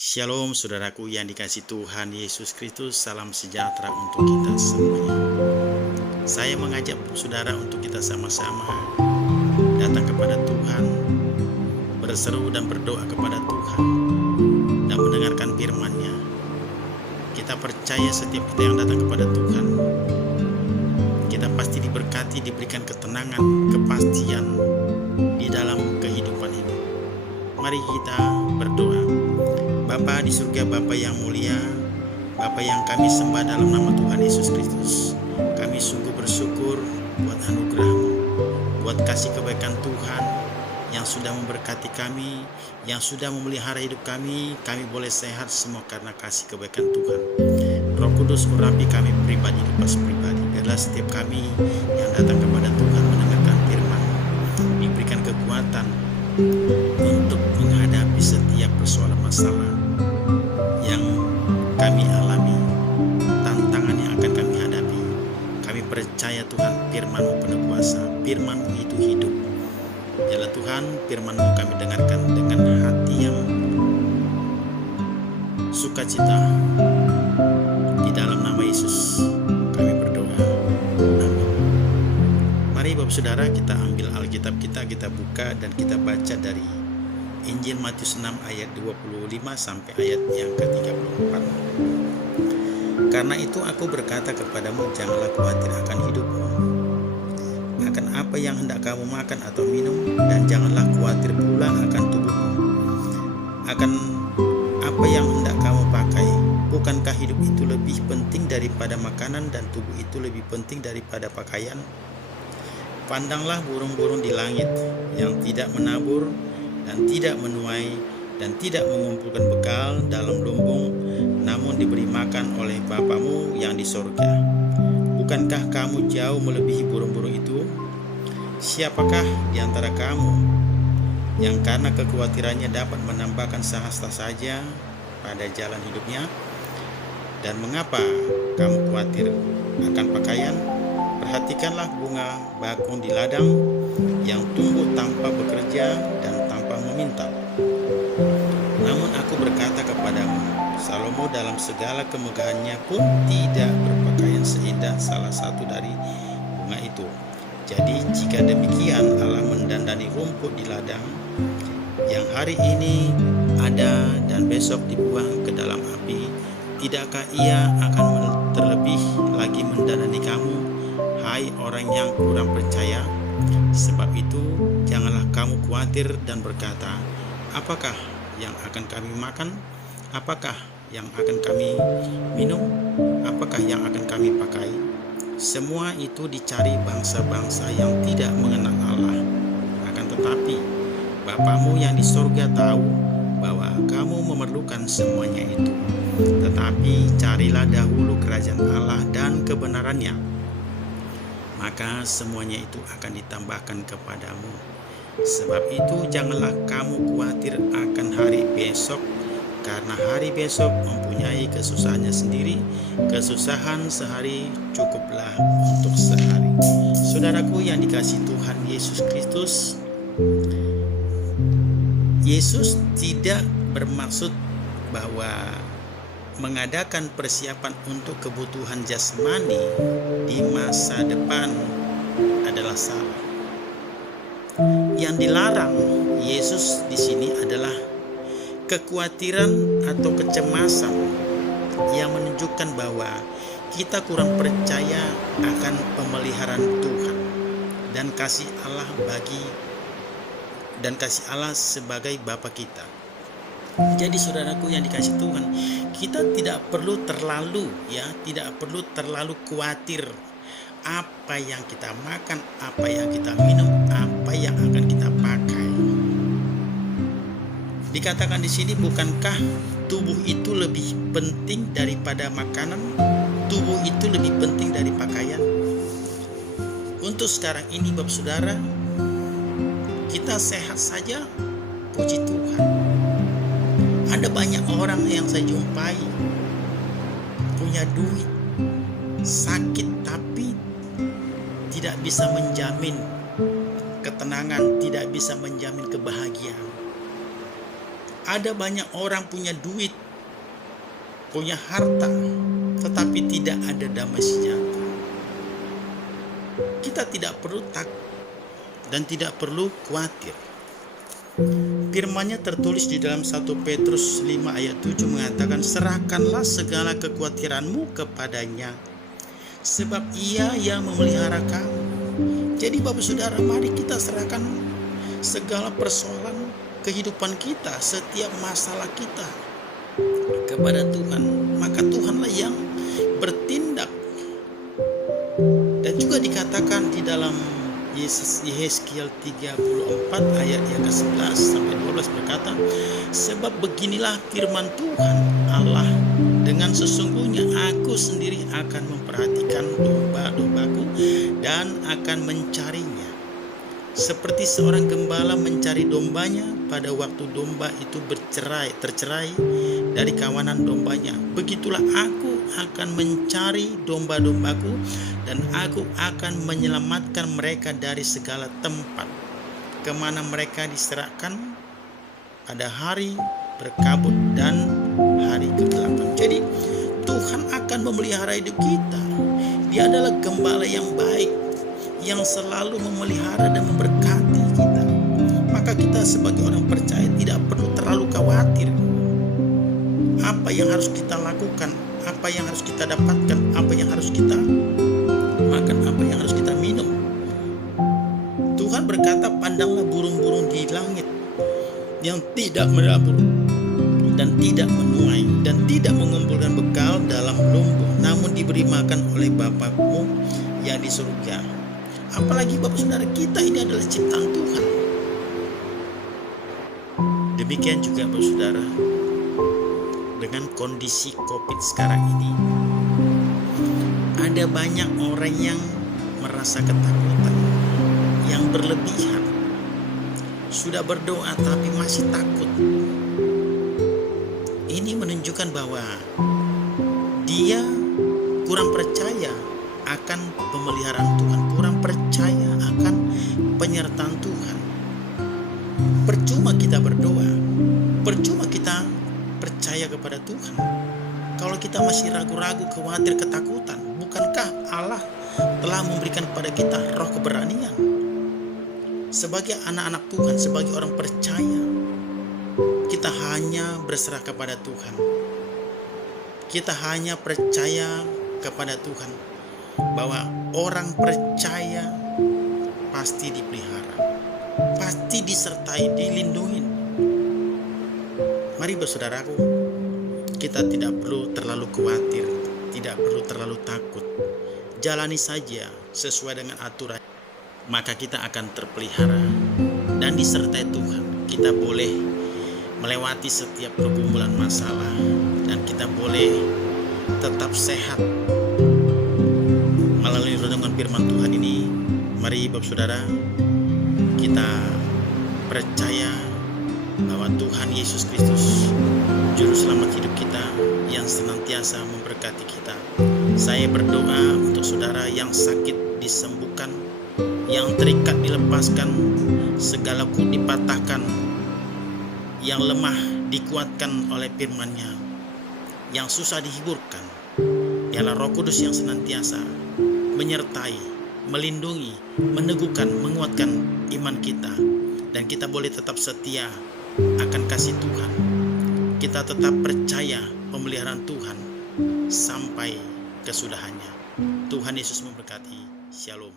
Shalom saudaraku yang dikasihi Tuhan Yesus Kristus, salam sejahtera untuk kita semuanya. Saya mengajak saudara untuk kita sama-sama datang kepada Tuhan, berseru dan berdoa kepada Tuhan, dan mendengarkan firman-Nya. Kita percaya setiap kita yang datang kepada Tuhan, kita pasti diberkati, diberikan ketenangan, kepastian di dalam kehidupan ini. Mari kita berdoa. Bapa di surga, Bapa yang mulia, Bapa yang kami sembah dalam nama Tuhan Yesus Kristus, kami sungguh bersyukur buat anugerah-Mu, buat kasih kebaikan Tuhan yang sudah memberkati kami, yang sudah memelihara hidup kami boleh sehat semua karena kasih kebaikan Tuhan. Roh Kudus urapi kami pribadi, lepas pribadi, biarlah setiap kami yang datang kepada Tuhan mendengarkan firman, diberikan kekuatan untuk menghadapi setiap persoalan masalah yang kami alami, tantangan yang akan kami hadapi. Kami percaya Tuhan, firman-Mu penuh kuasa, firman-Mu itu hidup. Biarlah Tuhan, firman-Mu kami dengarkan dengan hati yang sukacita. Di dalam nama Yesus kami berdoa, amin. Mari Bapak Saudara, kita ambil Alkitab kita buka dan kita baca dari Injil Matius 6 ayat 25 sampai ayat yang ke-34. Karena itu aku berkata kepadamu, janganlah khawatir akan hidupmu, akan apa yang hendak kamu makan atau minum, dan janganlah khawatir pula akan tubuhmu, akan apa yang hendak kamu pakai. Bukankah hidup itu lebih penting daripada makanan, dan tubuh itu lebih penting daripada pakaian? Pandanglah burung-burung di langit yang tidak menabur dan tidak menuai dan tidak mengumpulkan bekal dalam lumbung, namun diberi makan oleh Bapamu yang di sorga. Bukankah kamu jauh melebihi burung-burung itu? Siapakah di antara kamu yang karena kekhawatirannya dapat menambahkan sehasta saja pada jalan hidupnya? Dan mengapa kamu khawatir akan pakaian? Perhatikanlah bunga bakung di ladang yang tumbuh tanpa bekerja dan tanpa meminta. Namun aku berkata kepadamu, Salomo dalam segala kemegahannya pun tidak berpakaian seindah salah satu dari bunga itu. Jadi jika demikian Allah mendandani rumput di ladang yang hari ini ada dan besok dibuang ke dalam api, tidakkah Ia akan terlebih lagi mendandani kamu, hai orang yang kurang percaya? Sebab itu janganlah kamu khawatir dan berkata, apakah yang akan kami makan? Apakah yang akan kami minum? Apakah yang akan kami pakai? Semua itu dicari bangsa-bangsa yang tidak mengenal Allah. Akan tetapi Bapamu yang di surga tahu bahwa kamu memerlukan semuanya itu. Tetapi carilah dahulu kerajaan Allah dan kebenarannya, maka semuanya itu akan ditambahkan kepadamu. Sebab itu janganlah kamu khawatir akan hari besok, karena hari besok mempunyai kesusahannya sendiri. Kesusahan sehari cukuplah untuk sehari. Saudaraku yang dikasihi Tuhan Yesus Kristus, Yesus tidak bermaksud bahwa mengadakan persiapan untuk kebutuhan jasmani di masa depan adalah salah. Yang dilarang Yesus di sini adalah kekhawatiran atau kecemasan yang menunjukkan bahwa kita kurang percaya akan pemeliharaan Tuhan dan kasih Allah sebagai Bapa kita. Jadi saudaraku yang dikasihi Tuhan, kita tidak perlu terlalu khawatir apa yang kita makan, apa yang kita minum, apa yang akan kita pakai. Dikatakan di sini, bukankah tubuh itu lebih penting daripada makanan? Tubuh itu lebih penting dari pakaian. Untuk sekarang ini Bapak Saudara, kita sehat saja, puji Tuhan. Ada banyak orang yang saya jumpai punya duit, sakit, tapi tidak bisa menjamin ketenangan, tidak bisa menjamin kebahagiaan. Ada banyak orang punya duit, punya harta, tetapi tidak ada damai sejahtera. Kita tidak perlu takut dan tidak perlu khawatir. Firman-Nya tertulis di dalam 1 Petrus 5 ayat 7 mengatakan, serahkanlah segala kekhawatiranmu kepadanya, sebab Ia yang memelihara kamu. Jadi Bapak Saudara, mari kita serahkan segala persoalan kehidupan kita, setiap masalah kita kepada Tuhan. Maka Tuhanlah yang bertindak. Dan juga dikatakan di dalam Yehezkiel 34 ayat yang ke-11 sampai 12 berkata, sebab beginilah firman Tuhan Allah, dengan sesungguhnya aku sendiri akan memperhatikan domba-dombaku dan akan mencarinya, seperti seorang gembala mencari dombanya pada waktu domba itu tercerai dari kawanan dombanya. Begitulah aku akan mencari domba-dombaku, dan aku akan menyelamatkan mereka dari segala tempat kemana mereka diserahkan pada hari berkabut dan hari kegelapan. Jadi Tuhan akan memelihara hidup kita. Dia adalah gembala yang baik, yang selalu memelihara dan memberkati kita. Maka kita sebagai orang percaya tidak perlu terlalu khawatir apa yang harus kita lakukan, apa yang harus kita dapatkan, apa yang harus kita makan, apa yang harus kita minum. Tuhan berkata, pandanglah burung-burung di langit yang tidak menabur dan tidak menuai dan tidak mengumpulkan bekal dalam lumbung, namun diberi makan oleh Bapakmu yang di surga. Apalagi Bapak Saudara, kita ini adalah ciptaan Tuhan. Demikian juga Bapak Saudara, dengan kondisi COVID sekarang ini, ada banyak orang yang merasa ketakutan, yang berlebihan. Sudah berdoa tapi masih takut. Ini menunjukkan bahwa dia kurang percaya akan pemeliharaan Tuhan, kurang percaya akan penyertaan Tuhan. Percuma kita berdoa, percuma kita percaya kepada Tuhan kalau kita masih ragu-ragu, khawatir, ketakutan. Bukankah Allah telah memberikan kepada kita roh keberanian? Sebagai anak-anak Tuhan, sebagai orang percaya, kita hanya berserah kepada Tuhan. Kita hanya percaya kepada Tuhan, bahwa orang percaya pasti dipelihara, pasti disertai, dilindungi. Mari bersaudaraku, kita tidak perlu terlalu khawatir, tidak perlu terlalu takut. Jalani saja sesuai dengan aturan, maka kita akan terpelihara dan disertai Tuhan. Kita boleh melewati setiap pergumulan masalah, dan kita boleh tetap sehat. Melalui renungan firman Tuhan ini, mari Bapak Saudara, kita percaya bahwa Tuhan Yesus Kristus, Juru Selamat hidup kita, yang senantiasa memberkati kita. Saya berdoa untuk saudara yang sakit disembuhkan, yang terikat dilepaskan, segala kutuk dipatahkan, yang lemah dikuatkan oleh firman-Nya, yang susah dihiburkan. Dialah Roh Kudus yang senantiasa menyertai, melindungi, meneguhkan, menguatkan iman kita, dan kita boleh tetap setia akan kasih Tuhan. Kita tetap percaya pemeliharaan Tuhan sampai kesudahannya. Tuhan Yesus memberkati. Shalom.